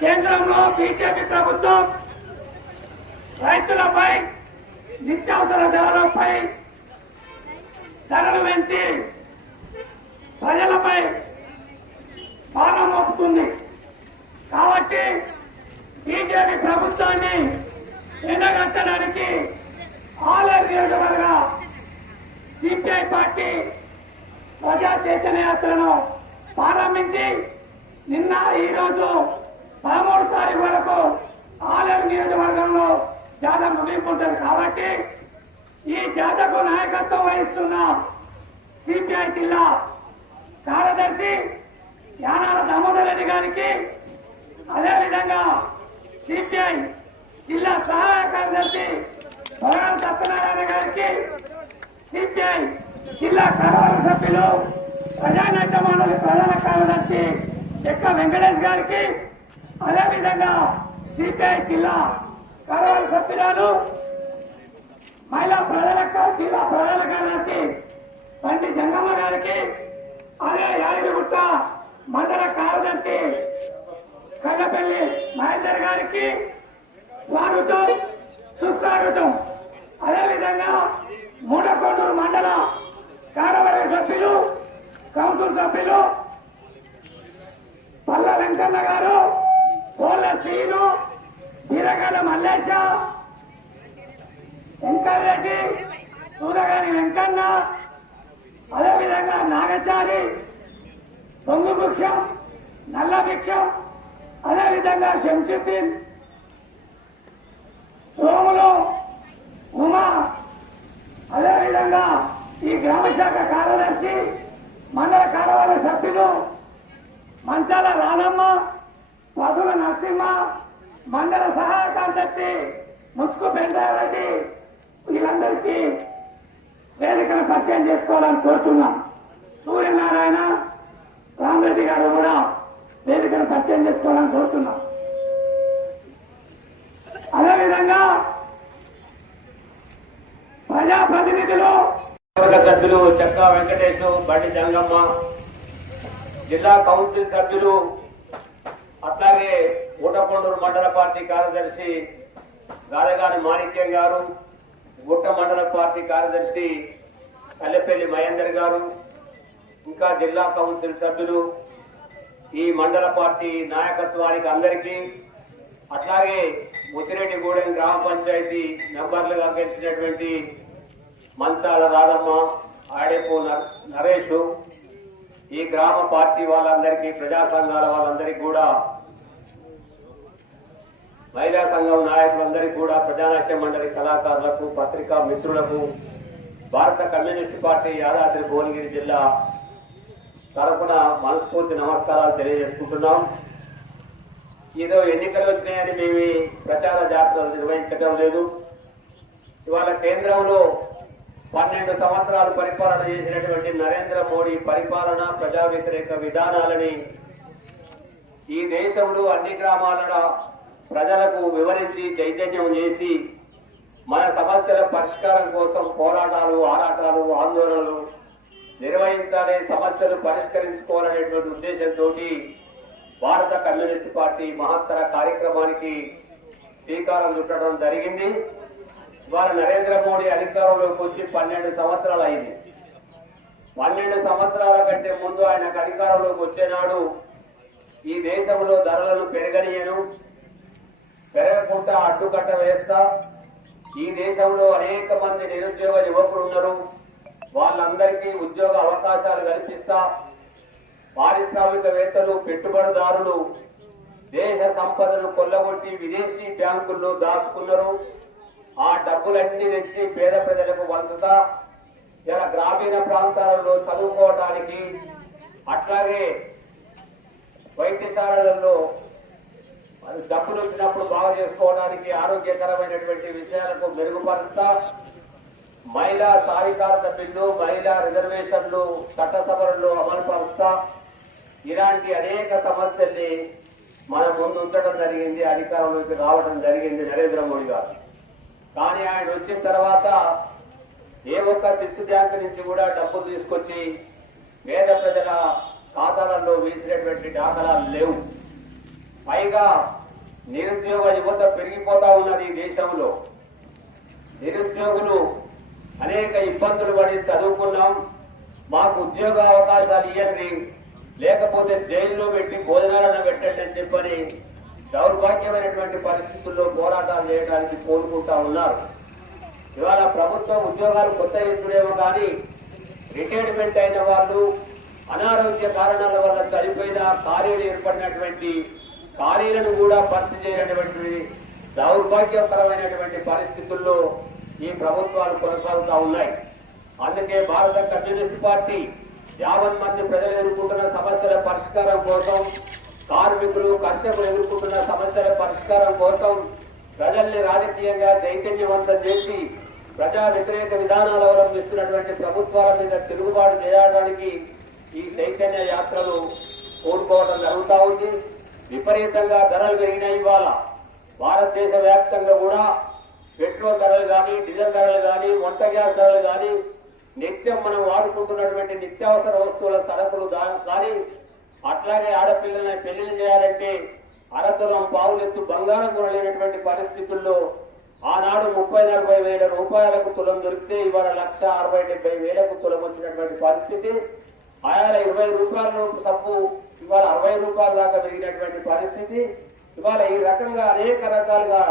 కేంద్రంలో బీజేపీ ప్రభుత్వం రైతులపై నిత్యావసర ధరలపై ధరలు పెంచి ప్రజలపై భారం మోపుతుంది. కాబట్టి బీజేపీ ప్రభుత్వాన్ని ఎండగట్టడానికి ఆలేరు నియోజకవర్గ సిపిఐ పార్టీ ప్రజా చైతన్య యాత్రను ప్రారంభించి నిన్న ఈరోజు 13 తారీఖు వరకు ఆలేరు నియోజకవర్గంలో జాథా ముగింపుంటుంది. కాబట్టి ఈ జాథాకు నాయకత్వం వహిస్తున్న సిపిఐ జిల్లా కార్యదర్శి యానాల దామోదర్ రెడ్డి గారికి, అదేవిధంగా సిపిఐ జిల్లా సహాయ కార్యదర్శి భగవాన సత్యనారాయణ గారికి, సిపిఐ జిల్లా కార్యవర్గ సభ్యులు ప్రజానాట్య మండలి ప్రధాన కార్యదర్శి చెక్క వెంకటేష్ గారికి, అదేవిధంగా సిపిఐ జిల్లా కార్యవర్గ సభ్యురాలు మహిళా జిల్లా ప్రధాన కార్యదర్శి పండి జంగమ్మ గారికి, అదే యాదగిరిగుట్ట మండల కార్యదర్శి కల్లపల్లి మహేందర్ గారికి స్వాగతం సుస్వాగతం. అదేవిధంగా మూడకొండూరు మండల కార్యవర్గ సభ్యులు కౌన్సిల్ సభ్యులు పల్ల వెంకన్న గారు, కోళ్ళ శ్రీను, బీరగల మల్లేశ, వెంకటరెడ్డి, సూరగాని వెంకన్న, అదేవిధంగా నాగచారి, బొంగు భిక్షం, నల్ల భిక్షం, అదేవిధంగా శంసుద్దీన్, సోములు, ఉమా, అదేవిధంగా ఈ గ్రామ శాఖ కార్యదర్శి మండల కార్యవర్గ సభ్యులు మంచాల రాధమ్మ, పసుల నరసింహ, మండల సహాయ కార్యదర్శి ముసుకు పెండారెడ్డి, వీళ్ళందరికీ వేదికను పరిచయం చేసుకోవాలని కోరుతున్నాం. సూర్యనారాయణ రామరెడ్డి గారు కూడా వేదికను పరిచయం చేసుకోవాలని కోరుతున్నాం. అదేవిధంగా ప్రజాప్రతినిధులు సభ్యులు చెక్క వెంకటేష్, బండి జంగమ్మ, జిల్లా కౌన్సిల్ సభ్యులు, అట్లాగే ఊటకొండూరు మండల పార్టీ కార్యదర్శి గాదగాని మాణిక్యం గారు, గుట్ట మండల పార్టీ కార్యదర్శి కల్లెపల్లి మహేందర్ గారు, ఇంకా జిల్లా కౌన్సిల్ సభ్యులు, ఈ మండల పార్టీ నాయకత్వానికి అందరికీ, అట్లాగే ముద్దిరెడ్డిగూడెం గ్రామ పంచాయతీ మెంబర్లుగా గెలిచినటువంటి మంచాల రాధమ్మ, ఆడేపు నరేష్, ఈ గ్రామ పార్టీ వాళ్ళందరికీ, ప్రజా సంఘాల వాళ్ళందరికీ కూడా, మహిళా సంఘం నాయకులందరికీ కూడా, ప్రజానాట్య మండలి కళాకారులకు, పత్రికా మిత్రులకు, భారత కమ్యూనిస్టు పార్టీ యాదాద్రి భువనగిరి జిల్లా తరఫున మనస్ఫూర్తి నమస్కారాలు తెలియజేసుకుంటున్నాం. ఏదో ఎన్నికలు వచ్చినాయని మేము ప్రచార జాతరలు నిర్వహించడం లేదు. ఇవాళ కేంద్రంలో 12 సంవత్సరాలు పరిపాలన చేసినటువంటి నరేంద్ర మోడీ పరిపాలన, ప్రజా వ్యతిరేక విధానాలని ఈ దేశంలో అన్ని గ్రామాల ప్రజలకు వివరించి చైతన్యం చేసి మన సమస్యల పరిష్కారం కోసం పోరాటాలు, ఆరాటాలు, ఆందోళనలు నిర్వహించాలి, సమస్యలు పరిష్కరించుకోవాలనేటువంటి ఉద్దేశంతో భారత కమ్యూనిస్టు పార్టీ మహత్తర కార్యక్రమానికి శ్రీకారం చుట్టడం జరిగింది. ఇవాళ నరేంద్ర మోడీ అధికారంలోకి వచ్చి 12 సంవత్సరాలు అయింది. 12 సంవత్సరాల కంటే ముందు ఆయనకు అధికారంలోకి వచ్చేనాడు ఈ దేశంలో ధరలను పెరగనియను, పెరగకుండా అడ్డుకట్ట వేస్తా, ఈ దేశంలో అనేక మంది నిరుద్యోగ యువకులు ఉన్నారు, వాళ్ళందరికీ ఉద్యోగ అవకాశాలు కల్పిస్తా, పారిశ్రామికవేత్తలు, పెట్టుబడిదారులు దేశ సంపదను కొల్లగొట్టి విదేశీ బ్యాంకుల్లో దాచుకున్నారు, ఆ డబ్బులన్నీ తెచ్చి పేద ప్రజలకు వంచుతా, ఇలా గ్రామీణ ప్రాంతాలలో చదువుకోవటానికి, అట్లాగే వైద్యశాలలలో డబ్బులు వచ్చినప్పుడు బాగా చేసుకోవడానికి, ఆరోగ్యకరమైనటువంటి విషయాలకు మెరుగుపరుస్తా, మహిళా సాధికారత బిల్లు, మహిళా రిజర్వేషన్లు చట్టసభలలో అమలు పరుస్తా, ఇలాంటి అనేక సమస్యల్ని మన ముందు ఉంచడం జరిగింది. అధికారంలోకి రావడం జరిగింది నరేంద్ర మోడీ గారు. కానీ ఆయన వచ్చిన తర్వాత ఏ ఒక్క శిశు బ్యాంకు నుంచి కూడా డబ్బులు తీసుకొచ్చి పేద ప్రజల ఖాతాలలో వేసినటువంటి దాఖలాలు లేవు. పైగా నిరుద్యోగ యువత పెరిగిపోతా ఉన్నది ఈ దేశంలో. నిరుద్యోగులు అనేక ఇబ్బందులు పడి చదువుకున్నాం, మాకు ఉద్యోగ అవకాశాలు ఇవ్వండి, లేకపోతే జైల్లో పెట్టి భోజనాలను పెట్టండి అని చెప్పని దౌర్భాగ్యమైనటువంటి పరిస్థితుల్లో పోరాటాలు చేయడానికి కోరుకుంటా ఉన్నారు. ఇవాళ ప్రభుత్వం ఉద్యోగాలు కొత్త ఇచ్చుడేమో కానీ రిటైర్మెంట్ అయిన వాళ్ళు, అనారోగ్య కారణాల వల్ల చనిపోయిన ఖాళీలు ఏర్పడినటువంటి ఖాళీలను కూడా భర్తీ చేయనటువంటి దౌర్భాగ్యకరమైనటువంటి పరిస్థితుల్లో ఈ ప్రభుత్వాలు కొనసాగుతూ ఉన్నాయి. అందుకే భారత కమ్యూనిస్ట్ పార్టీ 50 మంది ప్రజలు ఎదుర్కొంటున్న సమస్యల పరిష్కారం కోసం, కార్మికులు కర్షకులు ఎదుర్కొంటున్న సమస్యల పరిష్కారం కోసం ప్రజల్ని రాజకీయంగా చైతన్యవంతం చేసి ప్రజా వ్యతిరేక విధానాలు అవలంబిస్తున్నటువంటి ప్రభుత్వాల మీద తిరుగుబాటు చేయడానికి ఈ చైతన్య యాత్రలు కోరుకోవడం జరుగుతూ ఉంది. విపరీతంగా ధరలు పెరిగినాయి. ఇవాళ భారతదేశ వ్యాప్తంగా కూడా పెట్రోల్ ధరలు కానీ, డీజిల్ ధరలు కానీ, వంట గ్యాస్ ధరలు కానీ, నిత్యం మనం వాడుకుంటున్నటువంటి నిత్యావసర వస్తువుల సరకులు కానీ, అట్లాగే ఆడపిల్లల్ని పెళ్లిళ్ళు చేయాలంటే అరతులం పావులెత్తు బంగారం కొనలేనటువంటి పరిస్థితుల్లో ఆనాడు 30-40 వేల రూపాయలకు తులం దొరికితే ఇవాళ 1,60,70,000కు తులం వచ్చినటువంటి పరిస్థితి. ఆయా 20 రూపాయల సబ్బు ఇవాళ 60 రూపాయల దాకా పెరిగినటువంటి పరిస్థితి. ఇవాళ ఈ రకంగా అనేక రకాలుగా